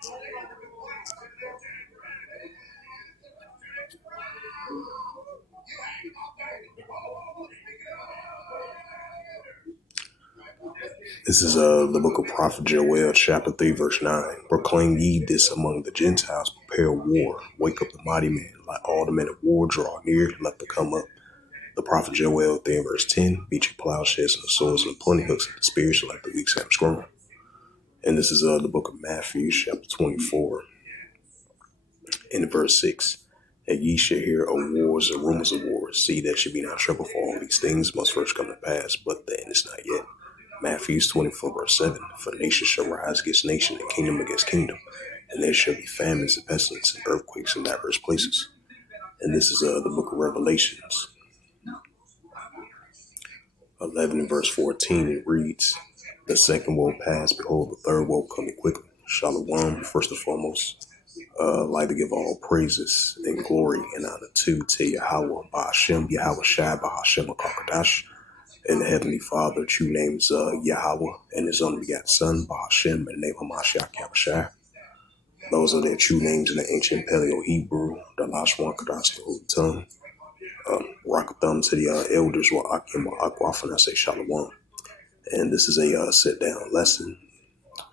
This is the book of Prophet Joel, chapter 3, verse 9. Proclaim ye this among the Gentiles, prepare war, wake up the mighty man, let all the men of war draw near, let them come up. The prophet Joel 3, verse 10, beat your plowshares and the swords and the pointing hooks and the spears like the weak Sam scroll. And this is the book of Matthew, chapter 24, in verse 6. And ye shall hear of wars and rumors of wars. See that ye be not troubled, for all these things must first come to pass, but the end is not yet. Matthew 24, verse 7. For nation shall rise against nation, and kingdom against kingdom, and there shall be famines and pestilence and earthquakes in diverse places. And this is the book of Revelations 11, verse 14. It reads, the second woe passed, behold, the third woe coming quickly. Shalom, first and foremost. Like to give all praises and glory and honor to Yahweh, Ba'ashem, Yahweh Shai, Ba'ashem, HaKadosh. And the Heavenly Father, true name is Yahweh, and His only begotten Son, Ba'ashem, and name Hamashiach Yahushua. Those are their true names in the ancient Paleo-Hebrew, the Lashwan Kadas, the Holy Tongue. Rock a thumb to the elders, Wa'akim, Wa'akwaf, and I say Shalom. And this is a sit-down lesson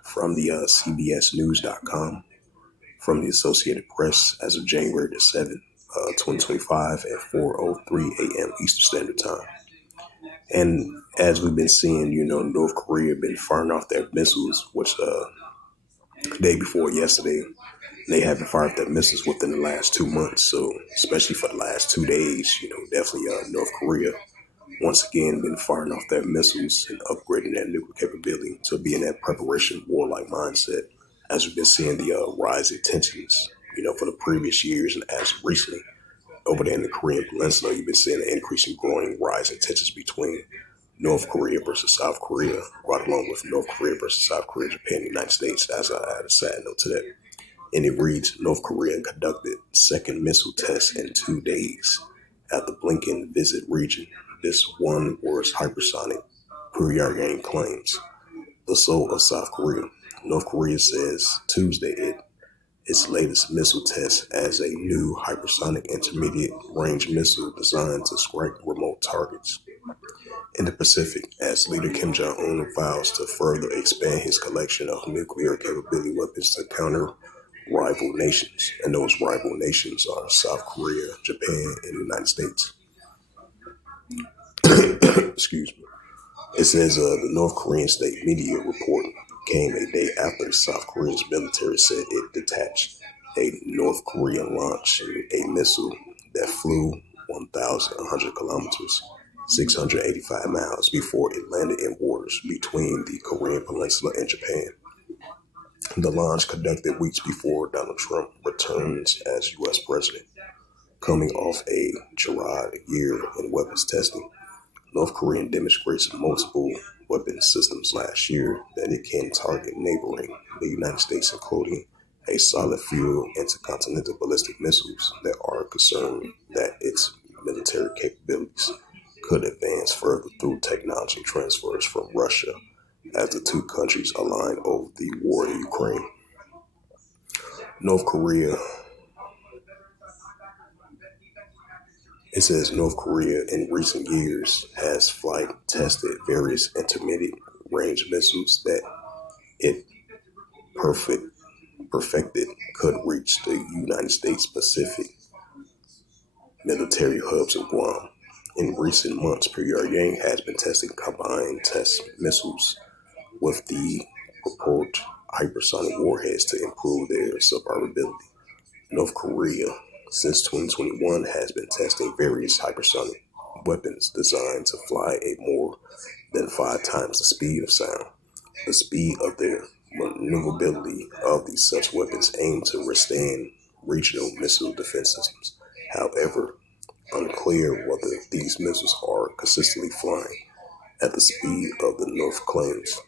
from the CBSnews.com, from the Associated Press as of January the 7th, 2025 at 4:03 a.m. Eastern Standard Time. And as we've been seeing, North Korea been firing off their missiles, which the day before yesterday, they haven't fired off their missiles within the last 2 months. So especially for the last 2 days, definitely North Korea once again been firing off their missiles and upgrading their nuclear capability to be in that preparation warlike mindset, as we've been seeing the rising tensions, for the previous years and as recently. Over there in the Korean Peninsula, you've been seeing an increasing, growing, rising tensions between North Korea versus South Korea, right along with North Korea versus South Korea, Japan, and the United States, as I add a sad note to that. And it reads, North Korea conducted second missile test in 2 days at the Blinken visit region. This one was hypersonic, Pyongyang claims. The soul of South Korea. North Korea says Tuesday its latest missile test as a new hypersonic intermediate range missile designed to strike remote targets in the Pacific, as leader Kim Jong-un vows to further expand his collection of nuclear capability weapons to counter rival nations. And those rival nations are South Korea, Japan, and the United States. Excuse me. It says the North Korean state media report came a day after South Korea's military said it detached a North Korean launch a missile that flew 1,100 kilometers, 685 miles before it landed in waters between the Korean Peninsula and Japan. The launch conducted weeks before Donald Trump returns as U.S. president, coming off a tirade year in weapons testing. North Korea demonstrates multiple weapon systems last year that it can target neighboring the United States, including a solid fuel intercontinental ballistic missiles that are concerned that its military capabilities could advance further through technology transfers from Russia as the two countries align over the war in Ukraine. North Korea. It says North Korea in recent years has flight tested various intermediate range missiles that it perfected could reach the United States Pacific military hubs of Guam. In recent months, Pyongyang has been testing combined test missiles with the purported hypersonic warheads to improve their survivability. North Korea, since 2021, has been testing various hypersonic weapons designed to fly at more than 5 times the speed of sound. The speed of their maneuverability of these such weapons aim to withstand regional missile defense systems. However, unclear whether these missiles are consistently flying at the speed of the North claims.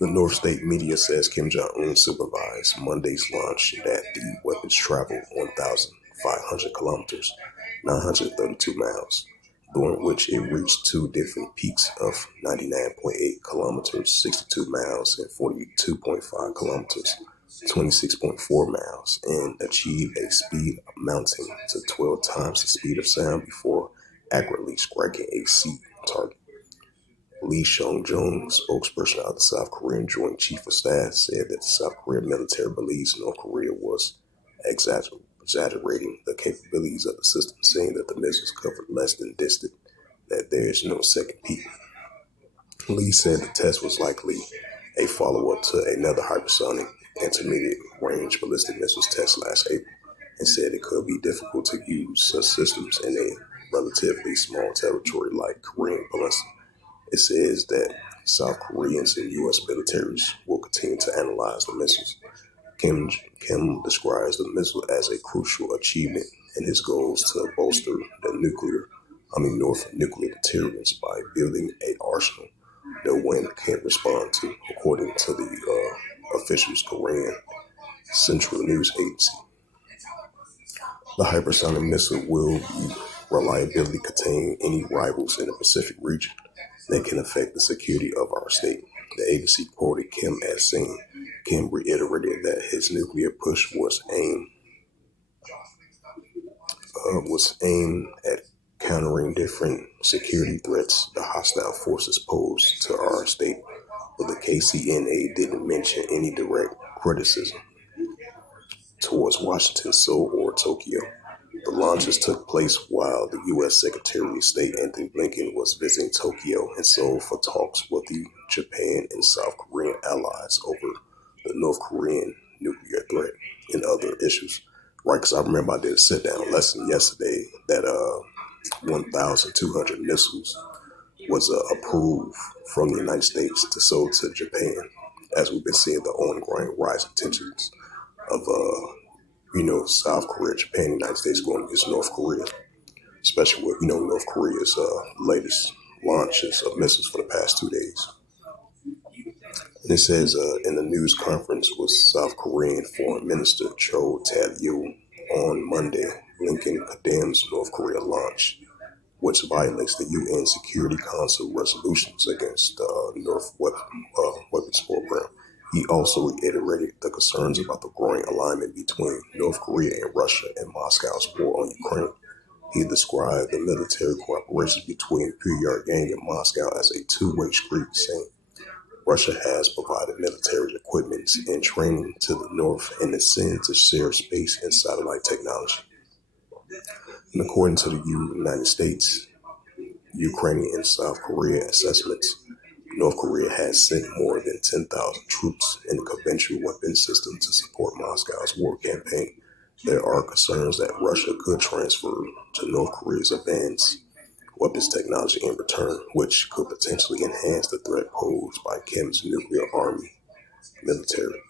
The North State media says Kim Jong-un supervised Monday's launch that the weapons traveled 1,500 kilometers, 932 miles, during which it reached 2 different peaks of 99.8 kilometers, 62 miles, and 42.5 kilometers, 26.4 miles, and achieved a speed amounting to 12 times the speed of sound before accurately striking a sea target. Lee Seong-jung, spokesperson of the South Korean Joint Chief of Staff, said that the South Korean military believes North Korea was exaggerating the capabilities of the system, saying that the missiles covered less than distant, that there is no second peak. Lee said the test was likely a follow-up to another hypersonic intermediate-range ballistic missiles test last April, and said it could be difficult to use such systems in a relatively small territory like Korean Peninsula. It says that South Koreans and U.S. militaries will continue to analyze the missiles. Kim describes the missile as a crucial achievement in his goals to bolster the North nuclear deterrence by building an arsenal no one can respond to, according to the official's Korean Central News Agency. The hypersonic missile will reliably contain any rivals in the Pacific region that can affect the security of our state. The agency quoted Kim as saying, Kim reiterated that his nuclear push was aimed at countering different security threats the hostile forces posed to our state, but the KCNA didn't mention any direct criticism towards Washington, Seoul, or Tokyo. The launches took place while the U.S. Secretary of State Anthony Blinken was visiting Tokyo and Seoul for talks with the Japan and South Korean allies over the North Korean nuclear threat and other issues. Right, because I remember I did a sit-down lesson yesterday that 1,200 missiles was approved from the United States to sold to Japan, as we've been seeing the ongoing rising tensions of South Korea, Japan, and the United States going against North Korea, especially with North Korea's latest launches of missiles for the past 2 days. And it says in the news conference with South Korean Foreign Minister Cho Tae-yul on Monday, Blinken condemns North Korea launch, which violates the UN Security Council resolutions against the North Weapons Program. He also reiterated the concerns about the growing alignment between North Korea and Russia and Moscow's war on Ukraine. He described the military cooperation between Pyongyang and Moscow as a two-way street, saying Russia has provided military equipment and training to the North and intends to share space and satellite technology. And according to the United States, Ukrainian and South Korea assessments, North Korea has sent more than 10,000 troops and conventional weapon systems to support Moscow's war campaign. There are concerns that Russia could transfer to North Korea's advanced weapons technology in return, which could potentially enhance the threat posed by Kim's nuclear army military.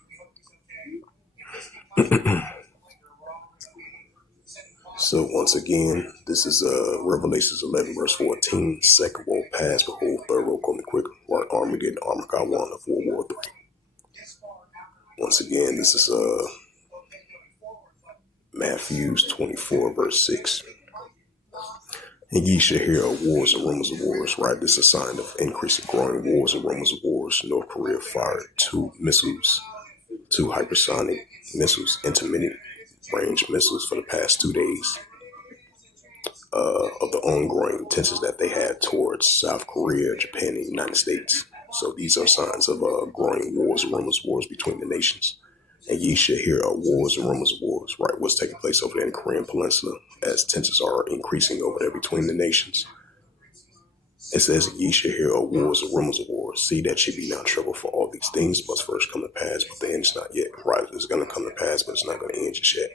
So once again, this is Revelations 11 verse 14. Second won't pass, behold, third will come quick. Right, Armageddon, Armageddon of World War III. Once again, this is Matthew 24 verse 6. And ye shall hear of wars and rumors of wars, right? This is a sign of increasing growing wars and rumors of wars. North Korea fired two hypersonic missiles, intermediate range missiles for the past 2 days of the ongoing tensions that they had towards South Korea, Japan, and the United States. So these are signs of growing wars and rumors of wars between the nations. And ye shall hear of wars and rumors of wars, right? What's taking place over there in the Korean Peninsula as tensions are increasing over there between the nations. It says, ye shall hear of wars and rumors of wars. See that ye be not troubled, for all these things must first come to pass, but the end is not yet. Right, it's going to come to pass, but it's not going to end just yet.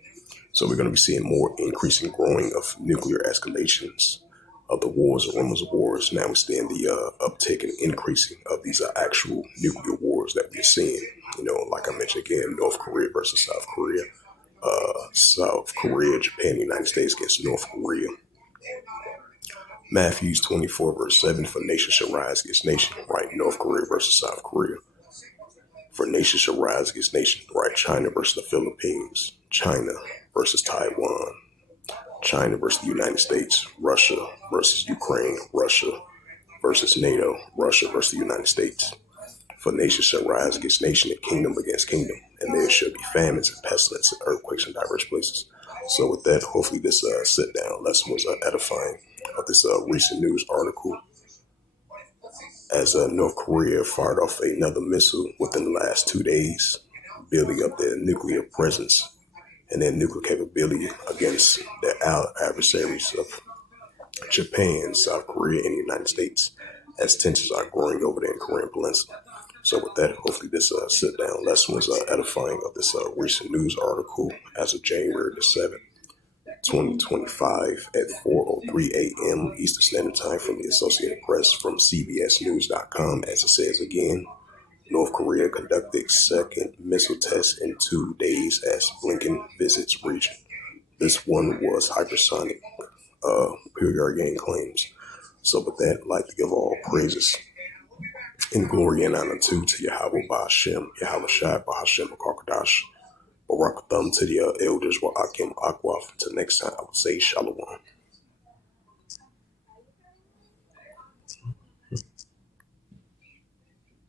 So we're going to be seeing more increasing growing of nuclear escalations of the wars and rumors of wars. Now we're seeing the uptick and increasing of these actual nuclear wars that we're seeing. Like I mentioned again, North Korea versus South Korea. South Korea, Japan, the United States against North Korea. Matthew 24 verse 7, for nation shall rise against nation, right? North Korea versus South Korea. For nation shall rise against nation, right? China versus the Philippines. China versus Taiwan. China versus the United States. Russia versus Ukraine. Russia versus NATO. Russia versus the United States. For nation shall rise against nation and kingdom against kingdom. and there shall be famines and pestilence and earthquakes in diverse places. So with that, hopefully this sit down lesson was edifying of this recent news article as North Korea fired off another missile within the last 2 days, building up their nuclear presence and their nuclear capability against their adversaries of Japan, South Korea, and the United States, as tensions are growing over there in Korean Peninsula. So with that, hopefully this sit-down lesson was edifying of this recent news article as of January the 7th, 2025 at 4:03 a.m. Eastern Standard Time from the Associated Press from CBSNews.com. As it says again, North Korea conducted second missile test in 2 days as Blinken visits region. This one was hypersonic, Pyongyang claims. So with that, I'd like to give all praises and glory and honor to Yahweh Ba'Shem, Yahweh Shai Ba'Shem Akarkadash, Barak Thumb to the elders, Wa'akim Akwaf. Until next time, I will say Shalom.